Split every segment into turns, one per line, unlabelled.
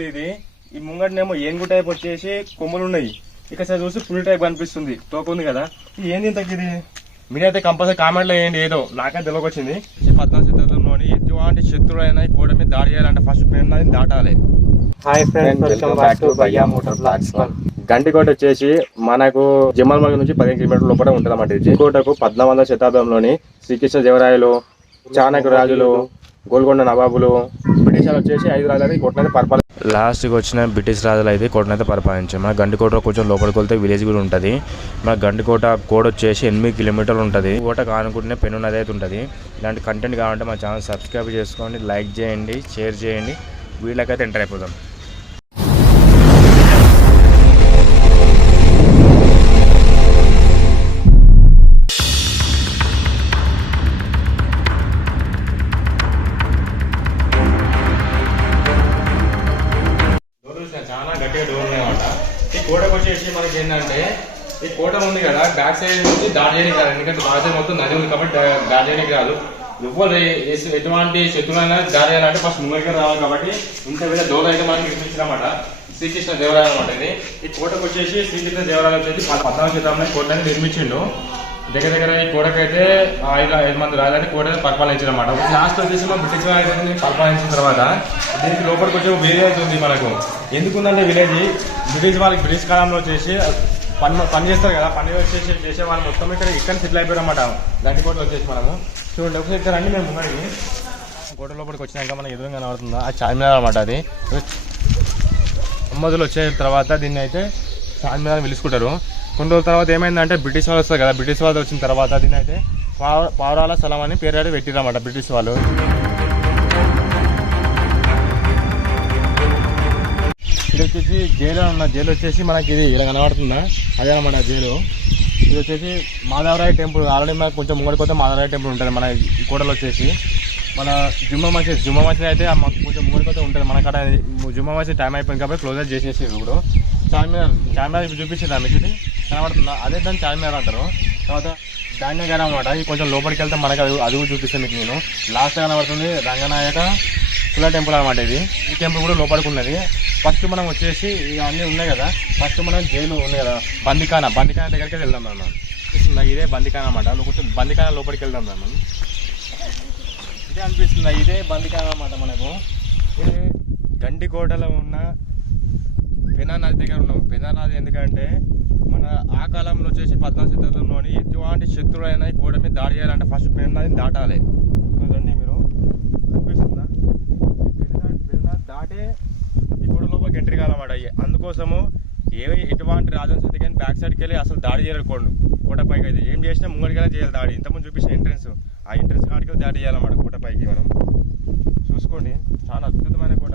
ఇది. ఈ ముంగటనేమో ఏనుగు టైప్ వచ్చేసి కొమ్ములు ఉన్నాయి. ఇక సరే చూసి పులి టైప్ కనిపిస్తుంది. తోక ఉంది కదా. ఇది ఏంది ఇంతకి ఇది? మీరైతే కంపల్సరీ కామెంట్లో ఏంటి ఏదో. నాకైతే తెలియకొచ్చింది. పద్నాలుగు శతాబ్దంలోని ఎటువంటి శత్రువులైనా ఈ గోడ మీద దాడి చేయాలంటే ఫస్ట్ పెన్ దాటాలి.
Hi friends welcome back to Bhayya motor blogs
Gandikota వచ్చేసి మనకు జమ్మల్మర్గ నుంచి పదిహేను కిలోమీటర్ల లోపల ఉంటుంది అన్నమాట ఇది. కోటకు పద్నాలుగు వందల శతాబ్దంలోని శ్రీకృష్ణ దేవరాయలు చాణక్య రాజులు గోల్కొండ నవాబులు బ్రిటిష్ వాళ్ళు వచ్చేసి ఐదు రాజులు కొట్టినది పరిపాలన లాస్ట్కి వచ్చిన బ్రిటిష్ రాజులు అయితే కోటనైతే పరిపాలించారు. మన గండికోట కొంచెం లోపలికి వెళ్తే విలేజ్ కూడా ఉంటుంది. మన గండికోట కోడ్ వచ్చేసి ఎనిమిది కిలోమీటర్లు ఉంటుంది. కోట కానుకుంటే పెను నది అయితే ఉంటుంది. ఇలాంటి కంటెంట్ కావాలంటే మా ఛానల్ సబ్స్క్రైబ్ చేసుకోండి లైక్ చేయండి షేర్ చేయండి. వీళ్ళకైతే ఎంటర్ అయిపోదాం. ఎందుకంటే బ్యాక్ మొత్తం నది ఉంది కాబట్టి దా- కాదు చేయడానికి రాదు. ఎవ్వరు ఏ- ఎటువంటి శత్రువులైనా దాడి చేయాలంటే ఫస్ట్ ముంగడికి రావాలి కాబట్టి ఇంత పెద్ద డోర్ అయితే మనకి నిర్మించారన్నమాట శ్రీకృష్ణ దేవరాయ అనమాట ఇది. ఈ కోటకు వచ్చేసి శ్రీకృష్ణ దేవరాయ వచ్చేసి పద్నాలుగు శతాబ్దం కోటని నిర్మించిండు. దగ్గర దగ్గర ఈ కోటకైతే ఐదు ఐదు మంది రాజాని కోట పరిపాలించారన్నమాట లాస్ట్ వచ్చేసి మన బ్రిటిష్ వారు పరిపాలించిన తర్వాత దీనికి లోపలికి వచ్చే విలేజ్ ఉంది మనకు. ఎందుకుందంటే విలేజ్? బ్రిటిష్ వాళ్ళకి బ్రిటిష్ కాలంలో వచ్చేసి పని పని చేస్తారు కదా పని వచ్చేసి చేసే వాళ్ళు మొత్తం ఇక్కడ ఇక్కడ సెటిల్ అయిపోయారన్నమాట. గంటికోట వచ్చేసి మనము. చూడండి ఒకసారి ఇక్కడ రండి మేము ముంగడికి కోట లోపలికి వచ్చినాక మనకి ఎదురుగా కనబడుతుందా? ఆ చార్మినార్ అనమాట అది. అమ్మదులు వచ్చిన తర్వాత దీన్ని అయితే చార్మినార్ పిలుచుకుంటారు. కొన్ని రోజుల తర్వాత ఏమైందంటే బ్రిటిష్ వాళ్ళు వస్తారు కదా బ్రిటిష్ వాళ్ళు వచ్చిన తర్వాత దీన్ని అయితే పావ- పావురాల స్థలం అని పేరు అయితే పెట్టిరన్నమాట బ్రిటిష్ వాళ్ళు. వచ్చేసి జైలు ఉన్న జైలు వచ్చేసి మనకి ఇది ఇలా కనబడుతుందా? అదే అనమాట జైలు. ఇది వచ్చేసి మాధవరాయ టెంపుల్. ఆల్రెడీ మనకు కొంచెం ముంగడిపోతే మాధవరాయ టెంపుల్ ఉంటుంది మన ఈ కోటలో వచ్చేసి. మన జుమ్మా మసీద్ జుమ్మా మసీద్ అయితే మాకు కొంచెం ముంగడిపోతే ఉంటుంది. మన కాడ జుమ్మా మసీద్ టైం అయిపోయింది కాబట్టి క్లోజర్ చేసేసి ఇప్పుడు. చార్మినార్ చార్మినార్ ఇప్పుడు చూపించిందా మీకు ఇది? కనబడుతుందా? అదే దాన్ని చార్మినార్ అంటారు. తర్వాత ధాన్య అనమాట ఇది కొంచెం లోపలికి వెళ్తే మనకి అది అది కూడా చూపిస్తాను మీకు నేను. లాస్ట్ కనబడుతుంది రంగనాయక కుల టెంపుల్ అనమాట ఇది. ఈ టెంపుల్ కూడా లోపలికి ఉన్నది. ఫస్ట్ మనం వచ్చేసి ఇవన్నీ అన్నీ ఉన్నాయి కదా. ఫస్ట్ మనం జైలు ఉంది కదా. బందికాన బందికాన దగ్గరికి వెళ్దాం మనం. ఇదే బందికాన అనమాట నువ్వు కొంచెం బందికాన లోపలికి వెళ్దాం మనం. ఇదే అనిపిస్తుంది? ఇదే బందికాన అనమాట మనకు. ఇదే గండికోటలో ఉన్న పెనా నది దగ్గర ఉన్నాం. పెనా నది ఎందుకంటే మన ఆ కాలంలో వచ్చేసి పద్నాలుగు శతాబ్దంలోని ఎటువంటి శత్రువులైనా ఈ గోడ మీద దాడి చేయాలంటే ఫస్ట్ పెనా నదిని దాటాలి. చూడండి మీరు అనిపిస్తుందా ఈ పెనా పెనా నది దాటే ఈ తిరగాలన్నమాట. అందుకోసము ఏమి ఎటువంటి రాజన్ సతి కానీ బ్యాక్ సైడ్కి వెళ్ళి అసలు దాడి చేయరు కోటపైకి అయితే ఏం చేసినా ముంగడికి చేయాలి దాడి. ఇంతకుముందు చూపించిన ఎంట్రెన్స్ ఆ ఎంట్రెన్స్ కాడికి దాడి చేయాలన్నమాట కోటపైకి మనం. చూసుకోండి. చాలా అద్భుతమైన కోట.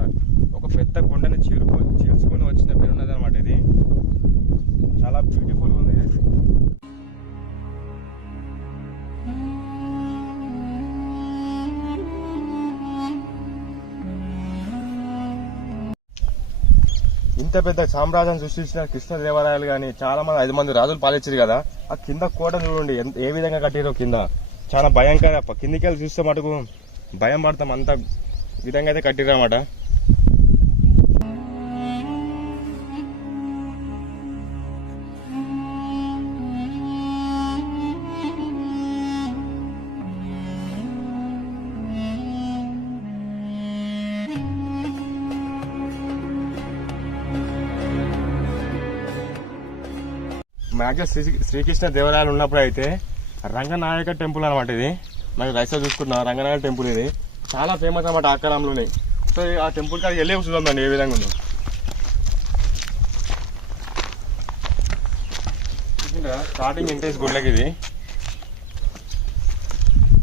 ఒక పెద్ద కొండని చీరుకో చీల్చుకొని వచ్చిన పేరు ఉన్నది అనమాట ఇది. చాలా బ్యూటిఫుల్గా ఉంది ఇది. ఇంత పెద్ద సామ్రాజ్యం సృష్టించిన కృష్ణదేవరాయలు కానీ చాలా మంది ఐదు మంది రాజులు పాలించారు కదా. ఆ కింద కోట చూడండి ఎంత ఏ విధంగా కట్టారో కింద. చాలా భయంకర కిందకి కిందికి వెళ్ళి చూస్తే మటుకు భయం పడతాం అంత విధంగా అయితే కట్టిరు మ్యాక్సిమం శ్రీ శ్రీకృష్ణ దేవాలయాలు ఉన్నప్పుడు అయితే రంగనాయక టెంపుల్ అనమాట ఇది. మనకి రైస్లో చూసుకున్నా రంగనాయక టెంపుల్ ఇది. చాలా ఫేమస్ అనమాట ఆ కాలంలోనే. సో ఆ టెంపుల్ కాడికి వెళ్ళే చూద్దామండి ఏ విధంగా ఉందో. స్టార్టింగ్ ఎంట్రెన్స్ గుడిలోకి ఇది.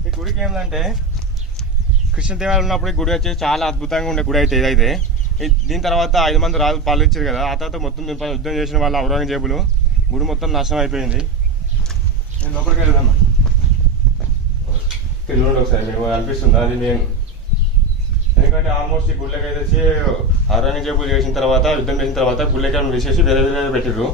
ఈ గుడికి ఏంటంటే కృష్ణదేవాలయం ఉన్నప్పుడు గుడి వచ్చేసి చాలా అద్భుతంగా ఉండే గుడి అయితే ఇదైతే దీని తర్వాత ఐదు మంది రాజులు పాలించారు కదా ఆ తర్వాత మొత్తం యుద్ధం చేసిన వాళ్ళు ఔరంగజేబులు. గుడి మొత్తం నాశనం అయిపోయింది. నేను లోపలికి వెళ్దాం ఇక్కడ చూడండి ఒకసారి మీకు అనిపిస్తుంది? అది నేను ఎందుకంటే ఆల్మోస్ట్ ఈ గుళ్ళకి అయితే అరణ్య ఔరంగజేబులు చేసిన తర్వాత యుద్ధం చేసిన తర్వాత గుళ్ళకి వేసేసి వేరే వేరే పెట్టారు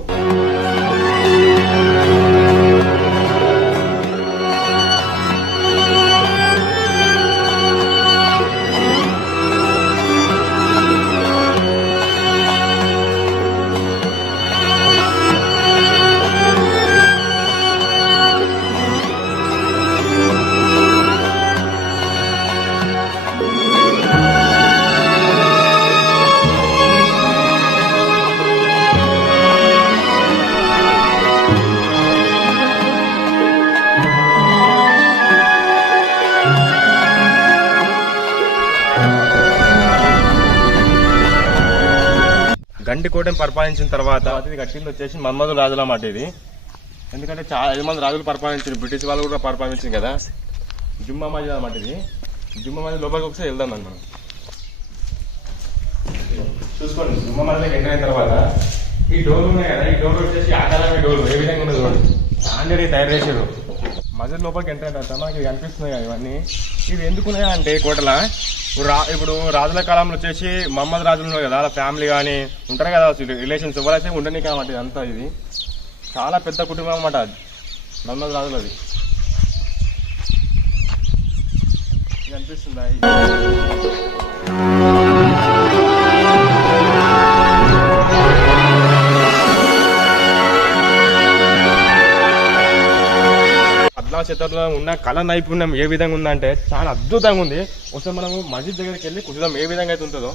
గండికోటను పరిపాలించిన తర్వాత ఇది కట్టింది వచ్చేసి మన్మధు రాజుల మాట ఇది. ఎందుకంటే చాలా ఐదు మంది రాజులు పరిపాలించారు. బ్రిటిష్ వాళ్ళు కూడా పరిపాలించింది కదా. జుమ్మా మస్జిద్ అన్నమాట ఇది. జుమ్మా మస్జిద్ లోపలికి ఒకసారి వెళ్దాం మనం. చూసుకోండి జుమ్మా మస్జిద్కి ఎంటర్ అయిన తర్వాత ఈ డోర్లు ఉన్నాయి కదా. ఈ డోర్ వచ్చేసి ఆకారమే డోర్లు ఏ విధంగా ఉన్నది చూడండి. స్టాండర్డ్ తయారు చేశారు. మస్జిద్ లోపలికి ఎంటర్ అయిన మనకి కనిపిస్తున్నాయి కదా ఇవన్నీ. ఇవి ఎందుకున్నాయి అంటే కోటల? ఇప్పుడు రా ఇప్పుడు రాజుల కాలంలో వచ్చేసి మహమ్మద్ రాజులు ఉన్నారు కదా వాళ్ళ ఫ్యామిలీ కానీ ఉంటారు కదా రిలేషన్స్ ఎవరైతే ఉండని కాబట్టి అంతా ఇది. చాలా పెద్ద కుటుంబం అన్నమాట అది మహమ్మద్ రాజులు ఇది కనిపిస్తుందా? చిత్రంలో ఉన్న కళ నైపుణ్యం ఏ విధంగా ఉందంటే చాలా అద్భుతంగా ఉంది. ఒకసారి మనము మస్జిద్ దగ్గరికి వెళ్ళి కుదుదాం ఏ విధంగా అయితే ఉంటుందో.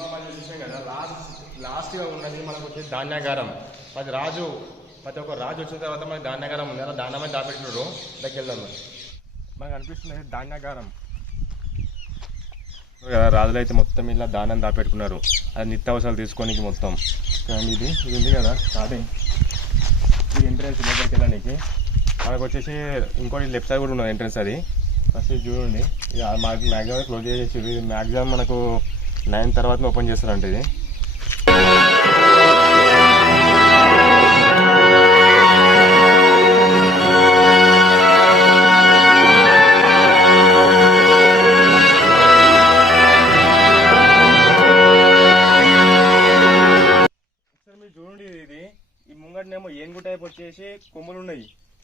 లాస్ట్గా లాస్ట్ లాస్ట్ ఉన్నది మనకు వచ్చేసి ధాన్యాగారం. ప్రతి రాజు ప్రతి ఒక్క రాజు వచ్చిన తర్వాత మనకి ధాన్యాగారం ఉంది అలా ధాన్యమే దాపెట్టినారు దగ్గరికి వెళ్దాం మనకి మనకు అనిపిస్తుంది ధాన్యాగారం. కదా రాజులు అయితే మొత్తం ఇలా దానం దాపెట్టుకున్నారు. అది నిత్యావసరాలు తీసుకోనికి మొత్తం. కానీ ఇది ఇది ఉంది కదా స్టార్టింగ్ ఇది ఎంట్రన్స్ లోపలికి వెళ్ళడానికి. మనకు వచ్చేసి ఇంకోటి లెఫ్ట్ సైడ్ కూడా ఉన్నది ఎంట్రన్స్ అది. ఫస్ట్ చూడండి. ఇది మ్యాక్సిమం క్లోజ్ చేసేసి ఇది మ్యాక్సిమం మనకు నైన్ తర్వాత ఓపెన్ చేస్తారంట ఇది.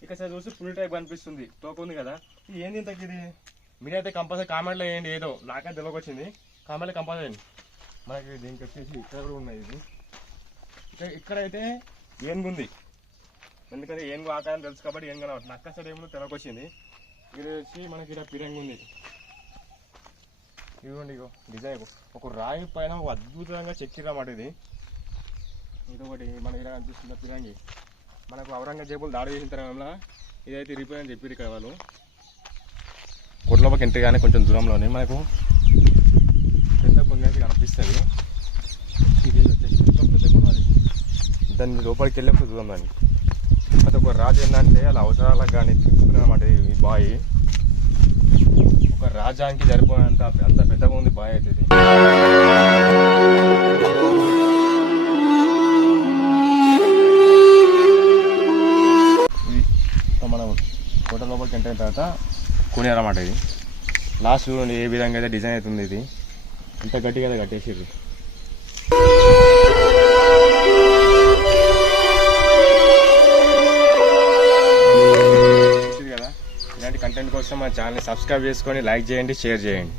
ఇక్కడ సార్ చూసి ఫుల్ టైప్ కనిపిస్తుంది. టోక్ ఉంది కదా. ఏంది ఇంతకి ఇది? మీరైతే కంపల్సరీ కామెంట్లో వేయండి ఏదో నాకైతే తెలియకొచ్చింది కామెంట్లో కంపల్సరీ మనకి దీనికి వచ్చేసి ఇక్కడ కూడా ఉన్నాయి ఇది. ఇక్కడ ఇక్కడైతే ఏనుగు ఉంది. ఎందుకంటే ఏనుగు ఆకారం తెలుసు కాబట్టి ఏం కనబడుతుంది నక్క సైడ్ ఏమో తెలకొచ్చింది ఇది వచ్చి మనకి ఇక్కడ పిరంగి ఉంది. ఇదిగోండి ఇగో డిజైన్ ఒక రాయి పైన ఒక అద్భుతంగా చెక్కిరమాట ఇది ఇది. ఒకటి మనకి ఇలా అనిపిస్తుంది పిరంగి. మనకు ఔరంగజేబులు దాడి చేసిన తర్వాత ఇదైతే రిపేర్ అని చెప్పారు ఇక్కడ వాళ్ళు. కొట్లోపకి ఎంట్రీ కానీ కొంచెం దూరంలోనే మనకు పెద్ద కొండకి కనిపిస్తుంది. ఇది వచ్చేసి మొత్తం పెద్ద కొండ. దాన్ని లోపలికి వెళ్ళినప్పుడు చూద్దాం దాన్ని. అది ఒక రాజు ఏంటంటే అలా అవసరాలకు కానీ తీసుకున్నమాట ఈ బాయ్. ఒక రాజానికి సరిపోయినంత అంత పెద్దగా ఉంది బాయ్ అయితే కొనియారు అన్నమాట ఇది. లాస్ట్ చూడండి ఏ విధంగా అయితే డిజైన్ అవుతుంది ఇది. ఇంత గట్టిగా అయితే కట్టేసిర్రు. కదా? ఇలాంటి కంటెంట్ కోసం మా ఛానల్ సబ్స్క్రైబ్ చేసుకొని లైక్ చేయండి షేర్ చేయండి.